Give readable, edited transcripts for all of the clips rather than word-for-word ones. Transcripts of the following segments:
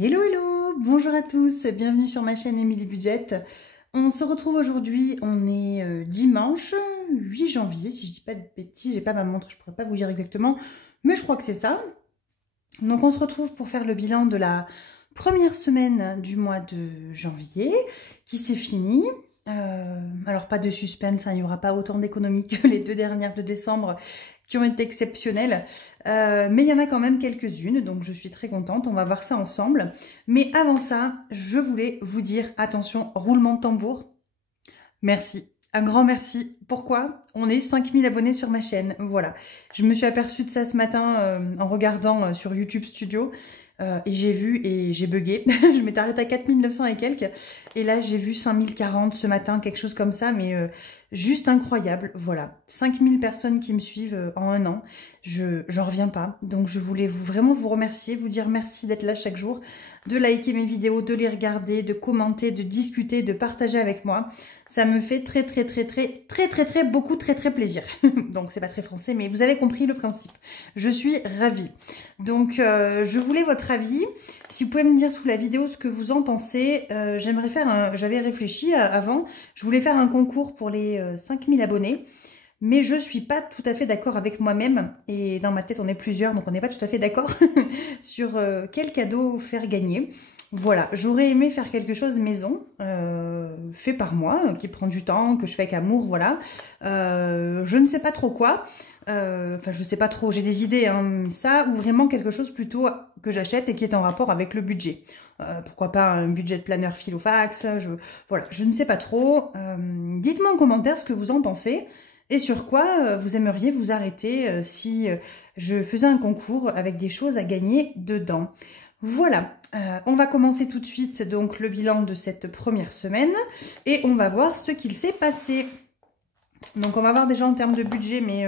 Hello hello, bonjour à tous, bienvenue sur ma chaîne Emily Budget. On se retrouve aujourd'hui, on est dimanche 8 janvier, si je dis pas de bêtises, j'ai pas ma montre, je pourrais pas vous dire exactement, mais je crois que c'est ça. Donc on se retrouve pour faire le bilan de la première semaine du mois de janvier qui s'est fini. Alors pas de suspense, hein, il n'y aura pas autant d'économies que les deux dernières de décembre qui ont été exceptionnelles, mais il y en a quand même quelques-unes, donc je suis très contente, on va voir ça ensemble. Mais avant ça, je voulais vous dire, attention, roulement de tambour, merci. Un grand merci. Pourquoi? On est 5000 abonnés sur ma chaîne. Voilà. Je me suis aperçue de ça ce matin en regardant sur YouTube Studio. Et j'ai vu et j'ai bugué. Je m'étais arrêtée à 4900 et quelques. Et là, j'ai vu 5040 ce matin, quelque chose comme ça. Mais juste incroyable. Voilà. 5000 personnes qui me suivent en un an. J'en reviens pas. Donc, je voulais vraiment vous remercier, vous dire merci d'être là chaque jour, de liker mes vidéos, de les regarder, de commenter, de discuter, de partager avec moi. Ça me fait très beaucoup très plaisir. Donc c'est pas très français, mais vous avez compris le principe. Je suis ravie. Donc je voulais votre avis. Si vous pouvez me dire sous la vidéo ce que vous en pensez, j'aimerais faire j'avais réfléchi avant, je voulais faire un concours pour les 5000 abonnés. Mais je suis pas tout à fait d'accord avec moi-même, et dans ma tête on est plusieurs, donc on n'est pas tout à fait d'accord sur quel cadeau faire gagner. Voilà, j'aurais aimé faire quelque chose maison, fait par moi, qui prend du temps, que je fais avec amour, voilà. Je ne sais pas trop quoi, enfin je sais pas trop, j'ai des idées, hein, ça, ou vraiment quelque chose plutôt que j'achète et qui est en rapport avec le budget. Pourquoi pas un budget planner Filofax, voilà, je ne sais pas trop. Dites-moi en commentaire ce que vous en pensez. Et sur quoi vous aimeriez vous arrêter si je faisais un concours avec des choses à gagner dedans. Voilà, on va commencer tout de suite donc le bilan de cette première semaine et on va voir ce qu'il s'est passé. Donc on va voir déjà en termes de budget, mais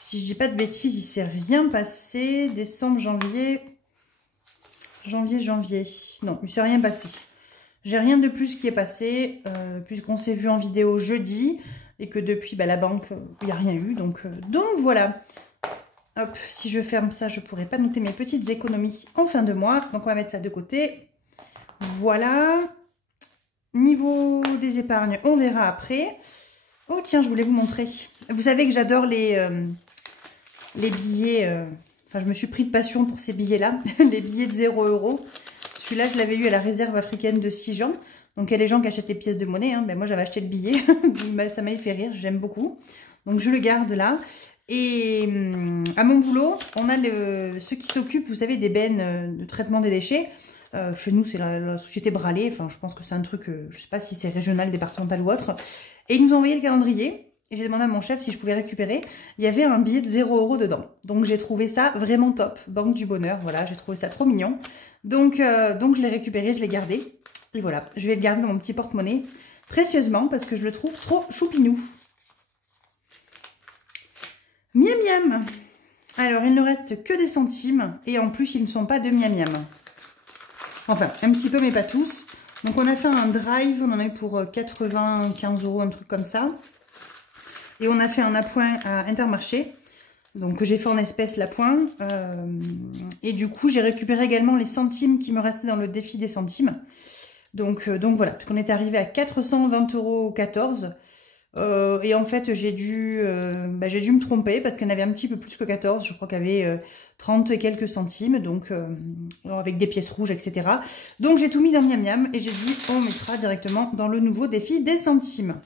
si je dis pas de bêtises, il s'est rien passé. Décembre, janvier, janvier. Non, il s'est rien passé. J'ai rien de plus qui est passé, puisqu'on s'est vu en vidéo jeudi. Et que depuis la banque, il n'y a rien eu. Donc voilà. Hop, si je ferme ça, je ne pourrai pas noter mes petites économies en fin de mois. Donc on va mettre ça de côté. Voilà. Niveau des épargnes, on verra après. Oh tiens, je voulais vous montrer. Vous savez que j'adore les billets. Enfin, je me suis pris de passion pour ces billets-là. Les billets de 0 €. Celui-là, je l'avais eu à la réserve africaine de Sijan. Donc, il y a les gens qui achètent les pièces de monnaie. Hein. Ben, moi, j'avais acheté le billet. Ça m'avait fait rire. J'aime beaucoup. Donc, je le garde là. Et à mon boulot, on a ceux qui s'occupent, vous savez, des bennes de traitement des déchets. Chez nous, c'est la société Bralé. Enfin, je pense que c'est un truc, je ne sais pas si c'est régional, départemental ou autre. Et ils nous ont envoyé le calendrier. Et j'ai demandé à mon chef si je pouvais récupérer. Il y avait un billet de 0 € dedans. Donc, j'ai trouvé ça vraiment top. Banque du bonheur. Voilà, j'ai trouvé ça trop mignon. Donc je l'ai récupéré, je l'ai gardé. Et voilà, je vais le garder dans mon petit porte-monnaie précieusement parce que je le trouve trop choupinou. Miam miam. Alors, il ne reste que des centimes et en plus, ils ne sont pas de miam miam. Enfin, un petit peu, mais pas tous. Donc, on a fait un drive, on en a eu pour 95 €, un truc comme ça. Et on a fait un appoint à Intermarché. Donc, que j'ai fait en espèces l'appoint. Et du coup, j'ai récupéré également les centimes qui me restaient dans le défi des centimes. Donc voilà, puisqu'on est arrivé à 420,14 €. Et en fait, j'ai dû me tromper parce qu'il y en avait un petit peu plus que 14. Je crois qu'il y avait 30 et quelques centimes, donc avec des pièces rouges, etc. Donc j'ai tout mis dans Miam Miam et j'ai dit on mettra directement dans le nouveau défi des centimes.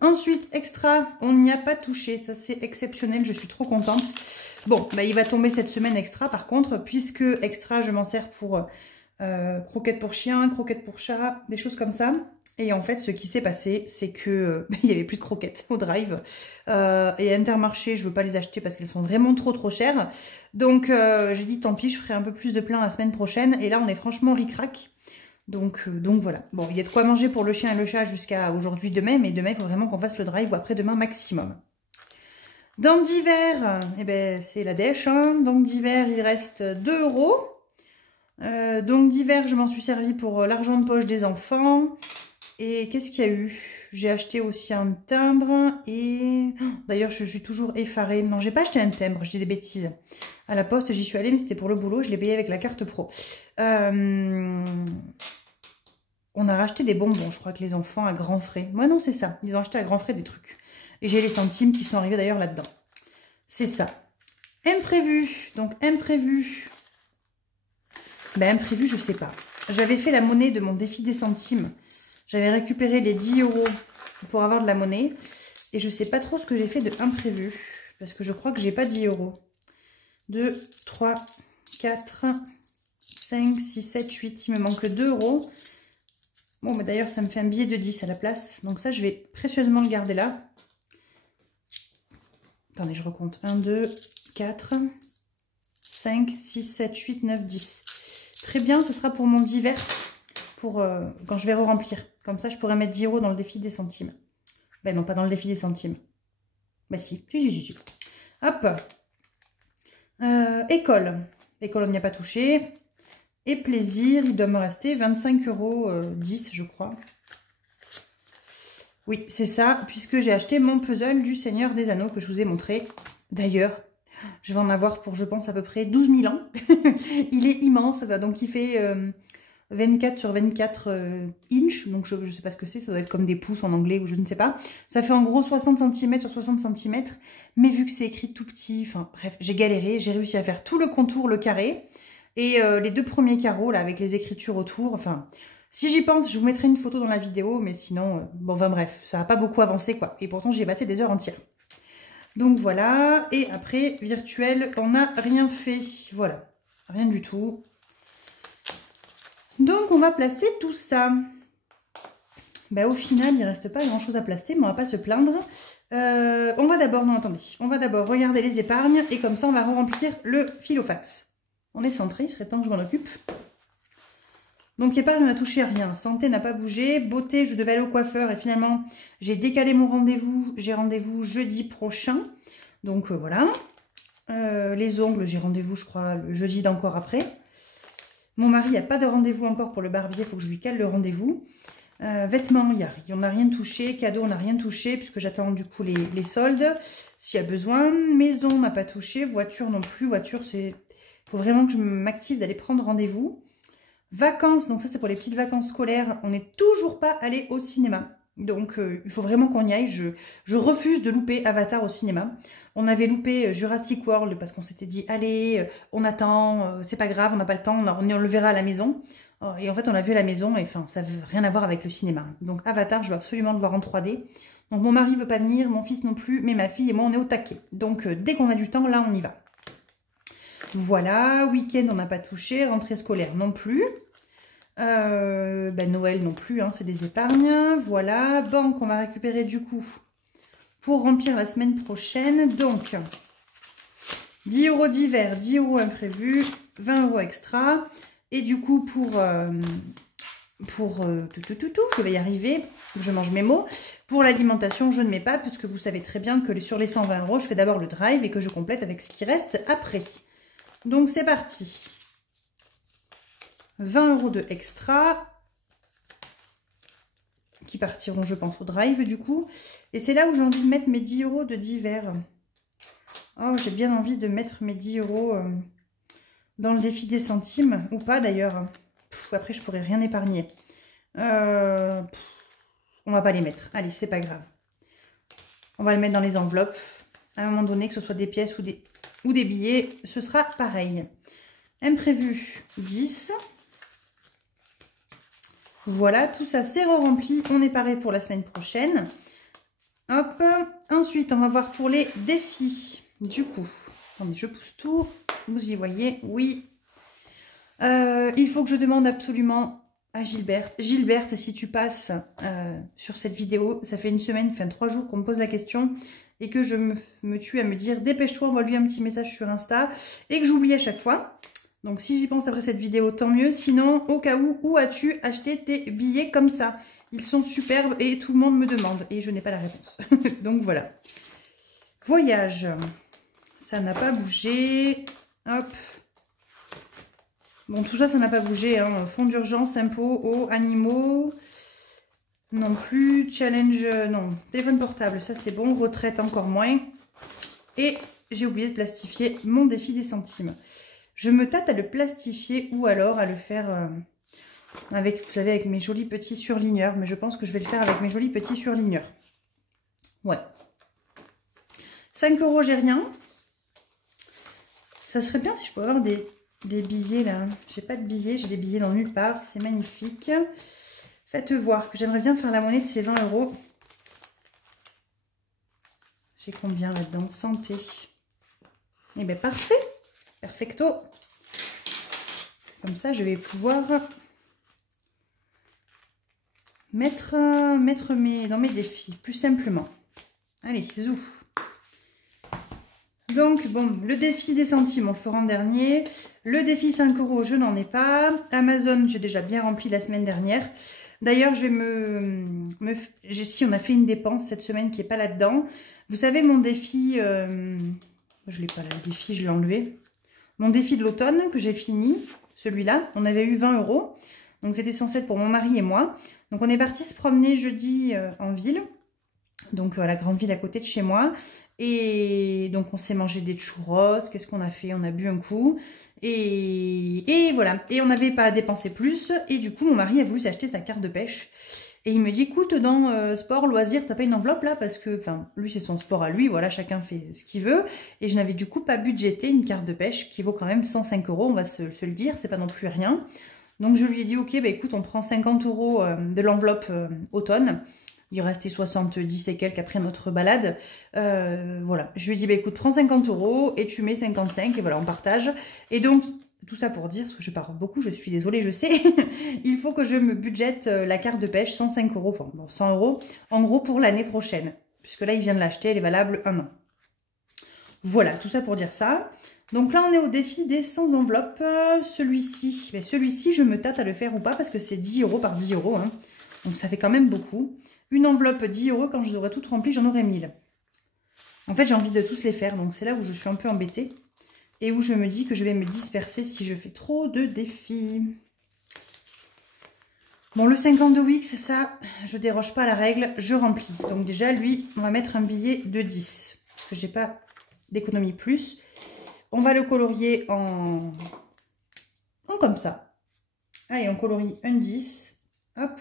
Ensuite, Extra, on n'y a pas touché. Ça, c'est exceptionnel. Je suis trop contente. Bon, il va tomber cette semaine Extra, par contre, puisque Extra, je m'en sers pour croquettes pour chien, croquettes pour chat, des choses comme ça. Et en fait, ce qui s'est passé, c'est que il n'y avait plus de croquettes au drive. Et Intermarché, je ne veux pas les acheter parce qu'elles sont vraiment trop chères. Donc, j'ai dit, tant pis, je ferai un peu plus de plein la semaine prochaine. Et là, on est franchement ric-rac. Donc voilà. Bon, il y a de quoi manger pour le chien et le chat jusqu'à aujourd'hui, demain. Mais demain, il faut vraiment qu'on fasse le drive ou après-demain maximum. Dans d'hiver, eh ben, c'est la dèche. Hein. Dans d'hiver, il reste 2 €. Donc d'hiver, je m'en suis servi pour l'argent de poche des enfants. Et qu'est-ce qu'il y a eu? J'ai acheté aussi un timbre et... D'ailleurs, je suis toujours effarée. Non, j'ai pas acheté un timbre, je dis des bêtises. à la poste, j'y suis allée, mais c'était pour le boulot. Je l'ai payé avec la carte pro. On a racheté des bonbons, je crois que les enfants à grands frais. Moi non, c'est ça. Ils ont acheté à grands frais des trucs. Et j'ai les centimes qui sont arrivés d'ailleurs là-dedans. C'est ça. Imprévu. Donc imprévu. Ben imprévu, je sais pas. J'avais fait la monnaie de mon défi des centimes. J'avais récupéré les 10 € pour avoir de la monnaie. Et je sais pas trop ce que j'ai fait de imprévu. Parce que je crois que j'ai pas 10 €. 2, 3, 4, 5, 6, 7, 8. Il me manque 2 €. Bon, mais d'ailleurs, ça me fait un billet de 10 à la place. Donc ça, je vais précieusement le garder là. Attendez, je recompte. 1, 2, 4, 5, 6, 7, 8, 9, 10. Très bien, ce sera pour mon divers. Pour quand je vais re-remplir. Comme ça, je pourrais mettre 10 € dans le défi des centimes. Ben non, pas dans le défi des centimes. Ben si. Si. Hop. École. École, on n'y a pas touché. Et plaisir, il doit me rester 25,10 €, je crois. Oui, c'est ça, puisque j'ai acheté mon puzzle du Seigneur des Anneaux que je vous ai montré. D'ailleurs, je vais en avoir pour, je pense, à peu près 12 000 ans. Il est immense, donc il fait 24 sur 24 inches. Donc je ne sais pas ce que c'est, ça doit être comme des pouces en anglais ou je ne sais pas. Ça fait en gros 60 cm sur 60 cm. Mais vu que c'est écrit tout petit, enfin bref, j'ai galéré. J'ai réussi à faire tout le contour, le carré. Et les 2 premiers carreaux, là, avec les écritures autour, enfin, si j'y pense, je vous mettrai une photo dans la vidéo, mais sinon, bon, enfin bref, ça n'a pas beaucoup avancé, quoi. Et pourtant, j'ai passé des heures entières. Donc voilà, et après, virtuel, on n'a rien fait, voilà, rien du tout. Donc, on va placer tout ça. Ben, au final, il ne reste pas grand-chose à placer, mais on ne va pas se plaindre. On va d'abord, non, attendez, on va d'abord regarder les épargnes, et comme ça, on va remplir le filofax. On est centré, il serait temps que je m'en occupe. Donc, épargne, on n'a touché à rien. Santé n'a pas bougé. Beauté, je devais aller au coiffeur et finalement, j'ai décalé mon rendez-vous. J'ai rendez-vous jeudi prochain. Donc, voilà. Les ongles, j'ai rendez-vous, je crois, le jeudi d'encore après. Mon mari n'a pas de rendez-vous encore pour le barbier. Il faut que je lui cale le rendez-vous. Vêtements, on n'a rien touché. Cadeaux, on n'a rien touché puisque j'attends du coup les soldes. S'il y a besoin. Maison, on n'a pas touché. Voiture non plus. Voiture, c'est... Il faut vraiment que je m'active d'aller prendre rendez-vous. Vacances, donc ça c'est pour les petites vacances scolaires. On n'est toujours pas allé au cinéma. Donc il faut vraiment qu'on y aille. Je refuse de louper Avatar au cinéma. On avait loupé Jurassic World parce qu'on s'était dit allez, on attend, c'est pas grave, on n'a pas le temps, on le verra à la maison. Et en fait on l'a vu à la maison et enfin ça veut rien à voir avec le cinéma. Donc Avatar, je veux absolument le voir en 3D. Donc mon mari veut pas venir, mon fils non plus, mais ma fille et moi on est au taquet. Donc dès qu'on a du temps, là on y va. Voilà, week-end on n'a pas touché, rentrée scolaire non plus. Ben Noël non plus, hein, c'est des épargnes. Voilà, banque on va récupérer du coup pour remplir la semaine prochaine. Donc 10 € d'hiver, 10 € imprévus, 20 € extra. Et du coup je vais y arriver, je mange mes mots. Pour l'alimentation, je ne mets pas, puisque vous savez très bien que sur les 120 €, je fais d'abord le drive et que je complète avec ce qui reste après. Donc c'est parti. 20 € de extra qui partiront, je pense, au drive du coup. Et c'est là où j'ai envie de mettre mes 10 € de divers. Oh, j'ai bien envie de mettre mes 10 € dans le défi des centimes, ou pas d'ailleurs. Après, je pourrais rien épargner. On va pas les mettre. Allez, c'est pas grave. On va les mettre dans les enveloppes. À un moment donné, que ce soit des pièces ou des billets, ce sera pareil. Imprévu, 10. Voilà, tout ça c'est re-rempli. On est paré pour la semaine prochaine. Hop. Ensuite, on va voir pour les défis. Du coup, attendez, je pousse tout. Vous y voyez, oui. Il faut que je demande absolument à Gilberte. Gilberte, si tu passes sur cette vidéo, ça fait une semaine, enfin 3 jours qu'on me pose la question et que je me tue à me dire dépêche-toi, envoie-lui un petit message sur Insta et que j'oublie à chaque fois. Donc si j'y pense après cette vidéo, tant mieux. Sinon, au cas où as-tu acheté tes billets comme ça? Ils sont superbes et tout le monde me demande et je n'ai pas la réponse. Donc voilà. Voyage, ça n'a pas bougé. Hop. Bon, tout ça, ça n'a pas bougé. Hein. Fonds d'urgence, impôts, eau, animaux. Non plus. Challenge, non. Téléphone portable, ça c'est bon. Retraite, encore moins. Et j'ai oublié de plastifier mon défi des centimes. Je me tâte à le plastifier ou alors à le faire avec, vous savez, avec mes jolis petits surligneurs. Mais je pense que je vais le faire avec mes jolis petits surligneurs. Ouais. 5 €, j'ai rien. Ça serait bien si je pouvais avoir des billets là. J'ai pas de billets, j'ai des billets dans nulle part. C'est magnifique. Faites voir que j'aimerais bien faire la monnaie de ces 20 €. J'ai combien là-dedans? Santé. Eh bien, parfait. Perfecto. Comme ça, je vais pouvoir mettre dans mes défis, plus simplement. Allez, zou. Donc, bon, le défi des centimes, on le fera en dernier. Le défi 5 €, je n'en ai pas. Amazon, j'ai déjà bien rempli la semaine dernière. D'ailleurs, je vais si on a fait une dépense cette semaine qui n'est pas là-dedans. Vous savez, mon défi, je l'ai pas là, le défi, je l'ai enlevé. Mon défi de l'automne que j'ai fini, celui-là, on avait eu 20 €. Donc, c'était censé être pour mon mari et moi. Donc, on est parti se promener jeudi en ville. Donc, la grande ville à côté de chez moi. Et donc, on s'est mangé des churros. Qu'est-ce qu'on a fait? On a bu un coup. Et voilà. Et on n'avait pas dépensé plus. Et du coup, mon mari a voulu s'acheter sa carte de pêche. Et il me dit, écoute, dans sport, loisir, t'as pas une enveloppe là? Parce que, enfin, lui, c'est son sport à lui. Voilà, chacun fait ce qu'il veut. Et je n'avais du coup pas budgété une carte de pêche qui vaut quand même 105 €. On va se le dire. C'est pas non plus rien. Donc, je lui ai dit, ok, bah écoute, on prend 50 € de l'enveloppe automne. Il restait 70 et quelques après notre balade. Voilà, je lui ai dit, bah écoute, prends 50 € et tu mets 55 et voilà, on partage. Et donc, tout ça pour dire, parce que je parle beaucoup, je suis désolée, je sais, il faut que je me budgète la carte de pêche, 105 €, enfin bon, 100 €, en gros pour l'année prochaine. Puisque là, il vient de l'acheter, elle est valable 1 an. Voilà, tout ça pour dire ça. Donc là, on est au défi des 100 enveloppes. Celui-ci, je me tâte à le faire ou pas, parce que c'est 10 € par 10 €. Hein. Donc ça fait quand même beaucoup. Une enveloppe 10 €, quand je les aurai toutes remplies, j'en aurai 1000. En fait, j'ai envie de tous les faire, donc c'est là où je suis un peu embêtée. Et où je me dis que je vais me disperser si je fais trop de défis. Bon, le 50 de Wix, ça, je déroge pas à la règle, je remplis. Donc déjà, lui, on va mettre un billet de 10. Parce que j'ai pas d'économie plus. On va le colorier en comme ça. Allez, on colorie un 10. Hop.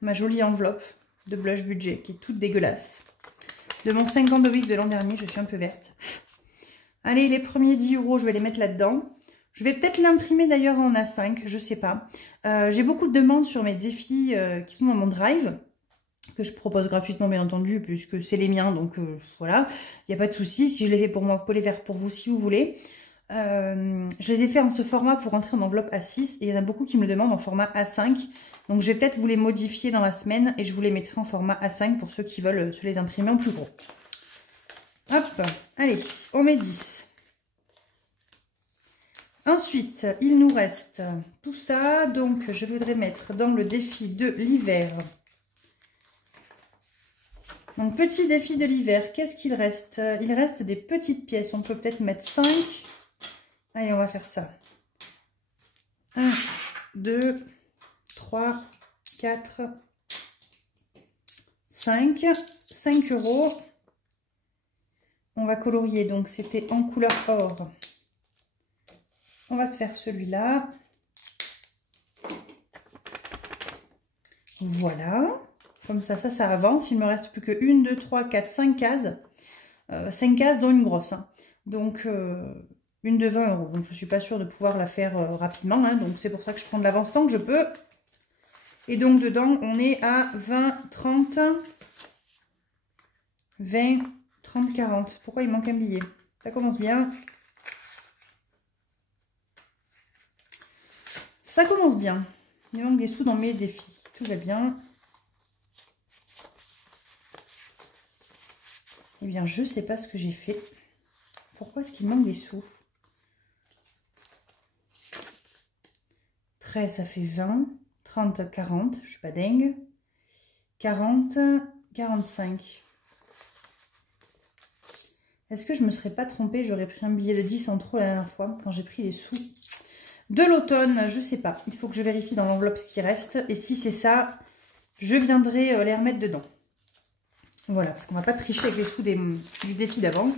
Ma jolie enveloppe de blush budget qui est toute dégueulasse. De mon 50 de Wix de l'an dernier, je suis un peu verte. Allez, les premiers 10 €, je vais les mettre là-dedans. Je vais peut-être l'imprimer d'ailleurs en A5, je sais pas. J'ai beaucoup de demandes sur mes défis qui sont dans mon drive, que je propose gratuitement bien entendu, puisque c'est les miens, donc voilà. Il n'y a pas de souci, si je les fais pour moi, vous pouvez les faire pour vous si vous voulez. Je les ai fait en ce format pour rentrer en enveloppe A6, et il y en a beaucoup qui me le demandent en format A5. Donc je vais peut-être vous les modifier dans la semaine, et je vous les mettrai en format A5 pour ceux qui veulent se les imprimer en plus gros. Hop, allez, on met 10. Ensuite, il nous reste tout ça. Donc, je voudrais mettre dans le défi de l'hiver. Donc, petit défi de l'hiver. Qu'est-ce qu'il reste? Il reste des petites pièces. On peut peut-être mettre 5. Allez, on va faire ça. 1, 2, 3, 4, 5. 5 €. On va colorier. Donc, c'était en couleur or. On va se faire celui-là. Voilà. Comme ça, ça avance. Il me reste plus que 1, 2, 3, 4, 5 cases. 5 cases dont une grosse. Hein. Donc, une de 20 €. Donc, je ne suis pas sûre de pouvoir la faire rapidement. Hein. Donc, c'est pour ça que je prends de l'avance tant que je peux. Et donc, dedans, on est à 20, 30, 20, 30, 40. Pourquoi il manque un billet? Ça commence bien. Ça commence bien. Il manque des sous dans mes défis. Tout va bien. Eh bien, je ne sais pas ce que j'ai fait. Pourquoi est-ce qu'il manque des sous? 13, ça fait 20. 30, 40. Je ne suis pas dingue. 40, 45. Est-ce que je ne me serais pas trompée? J'aurais pris un billet de 10 en trop la dernière fois quand j'ai pris les sous. De l'automne, je sais pas. Il faut que je vérifie dans l'enveloppe ce qui reste. Et si c'est ça, je viendrai les remettre dedans. Voilà, parce qu'on va pas tricher avec les sous du défi d'avant.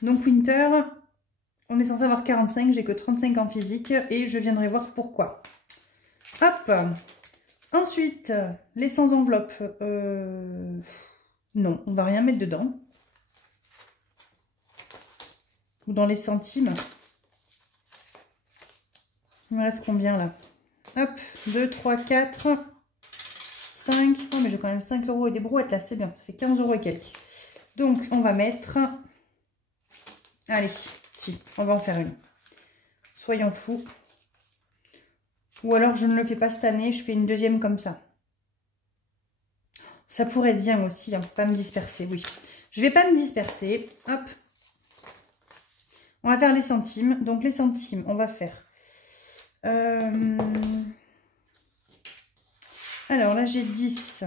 Donc Winter, on est censé avoir 45, j'ai que 35 en physique et je viendrai voir pourquoi. Hop. Ensuite, les sans enveloppe. Non, on va rien mettre dedans. Ou dans les centimes. Il me reste combien là? Hop, 2, 3, 4, 5. Oh, mais j'ai quand même 5 € et des brouettes là, c'est bien. Ça fait 15 € et quelques. Donc, on va mettre... Allez, si, on va en faire une. Soyons fous. Ou alors, je ne le fais pas cette année, je fais une deuxième comme ça. Ça pourrait être bien aussi, hein, pas me disperser, oui. Je vais pas me disperser. Hop. On va faire les centimes. Donc, les centimes, on va faire... Alors là, j'ai 10,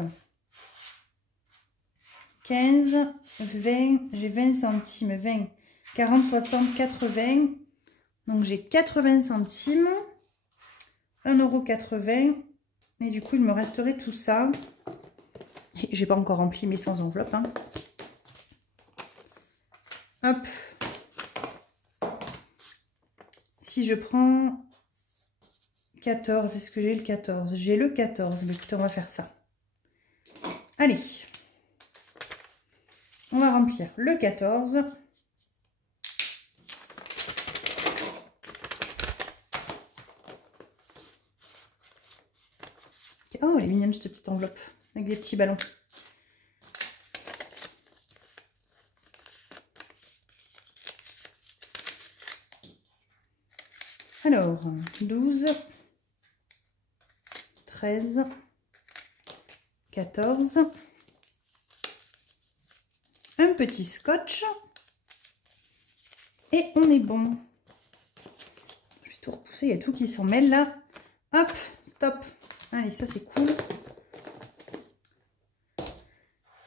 15, 20, j'ai 20 centimes, 20, 40, 60, 80. Donc, j'ai 80 centimes, 1,80 €. Et du coup, il me resterait tout ça. J'ai pas encore rempli mes sans enveloppe. Hein. Hop. Si je prends 14, est-ce que j'ai le 14? J'ai le 14. Mais écoutez, on va faire ça. Allez. On va remplir le 14. Oh, elle est mignonne cette petite enveloppe avec des petits ballons. Alors, 12, 13, 14, un petit scotch et on est bon. Je vais tout repousser, il y a tout qui s'en mêle là. Hop, stop. Allez, ça c'est cool.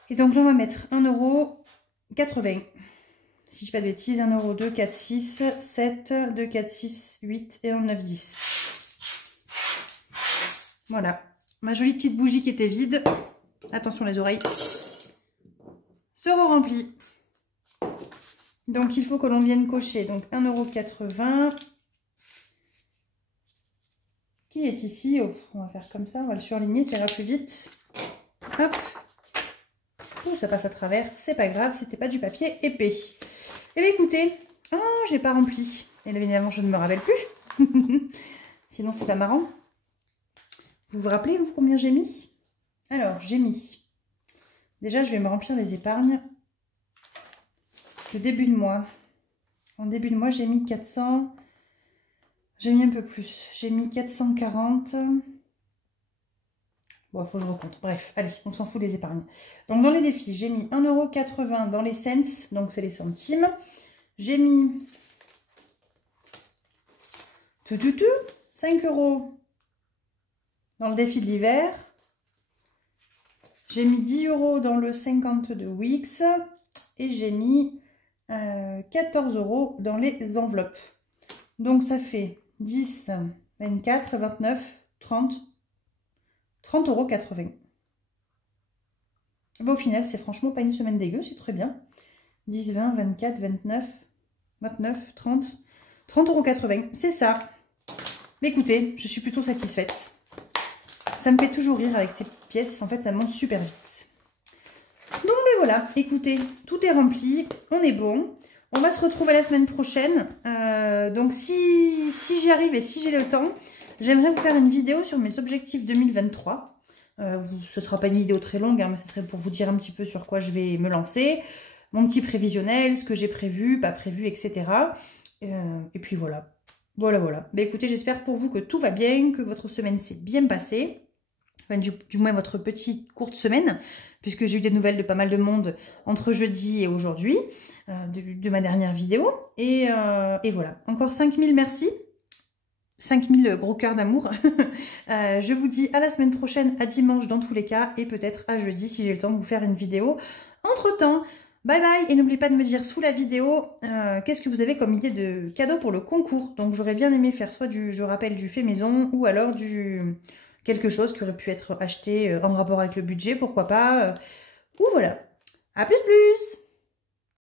Et donc là, on va mettre 1,80 €. Si je ne dis pas de bêtises, 1 €, 2, 4, 6, 7, 2, 4, 6, 8 et 1, 9, 10. Voilà, ma jolie petite bougie qui était vide. Attention les oreilles. Sera remplie. Donc il faut que l'on vienne cocher. Donc 1,80 €. Qui est ici? Oh, on va faire comme ça, on va le surligner, ça ira plus vite. Hop. Oh, ça passe à travers, c'est pas grave, c'était pas du papier épais. Et bien écoutez, oh, j'ai pas rempli. Et là, évidemment, je ne me rappelle plus. Sinon, c'est pas marrant. Vous vous rappelez, vous, combien j'ai mis? Alors, j'ai mis... Déjà, je vais me remplir les épargnes. Le début de mois. En début de mois, j'ai mis 400... J'ai mis un peu plus. J'ai mis 440... Bon, il faut que je recompte. Bref, allez, on s'en fout des épargnes. Donc, dans les défis, j'ai mis 1,80 € dans les cents, donc c'est les centimes. J'ai mis 5 € dans le défi de l'hiver. J'ai mis 10 € dans le 50 de Wix. Et j'ai mis 14 € dans les enveloppes. Donc, ça fait 10, 24, 29, 30... 30,80 €. Bon, au final, c'est franchement pas une semaine dégueu, c'est très bien. 10, 20, 24, 29, 29, 30, 30,80 €. C'est ça. Mais écoutez, je suis plutôt satisfaite. Ça me fait toujours rire avec ces petites pièces. En fait, ça monte super vite. Donc, ben voilà. Écoutez, tout est rempli. On est bon. On va se retrouver la semaine prochaine. Donc, si j'y arrive et si j'ai le temps... J'aimerais vous faire une vidéo sur mes objectifs 2023. Ce ne sera pas une vidéo très longue, hein, mais ce serait pour vous dire un petit peu sur quoi je vais me lancer. Mon petit prévisionnel, ce que j'ai prévu, pas prévu, etc. Et puis voilà. Voilà. Ben, écoutez, j'espère pour vous que tout va bien, que votre semaine s'est bien passée. Enfin, du moins votre petite courte semaine, puisque j'ai eu des nouvelles de pas mal de monde entre jeudi et aujourd'hui, de ma dernière vidéo. Et voilà. Encore 5000 merci. 5000 gros cœurs d'amour. Je vous dis à la semaine prochaine, à dimanche dans tous les cas, et peut-être à jeudi si j'ai le temps de vous faire une vidéo. Entre temps, bye bye, et n'oubliez pas de me dire sous la vidéo qu'est-ce que vous avez comme idée de cadeau pour le concours. Donc j'aurais bien aimé faire soit du, je rappelle, du fait maison, ou alors du quelque chose qui aurait pu être acheté en rapport avec le budget, pourquoi pas. Ou voilà. À plus plus!